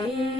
Yeah.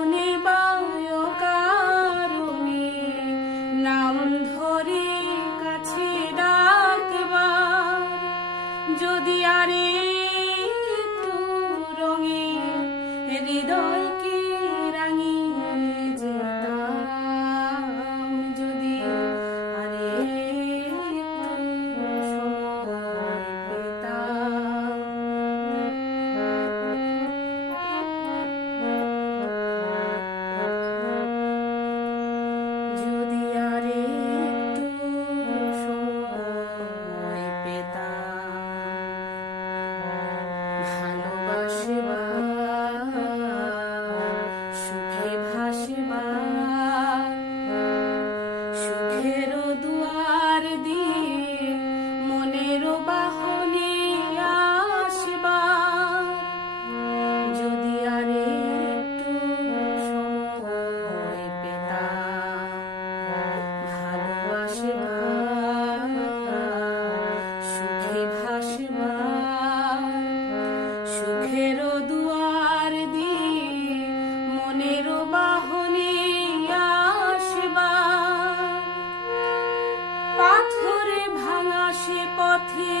সে পথে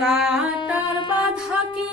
কাটার বাধাকে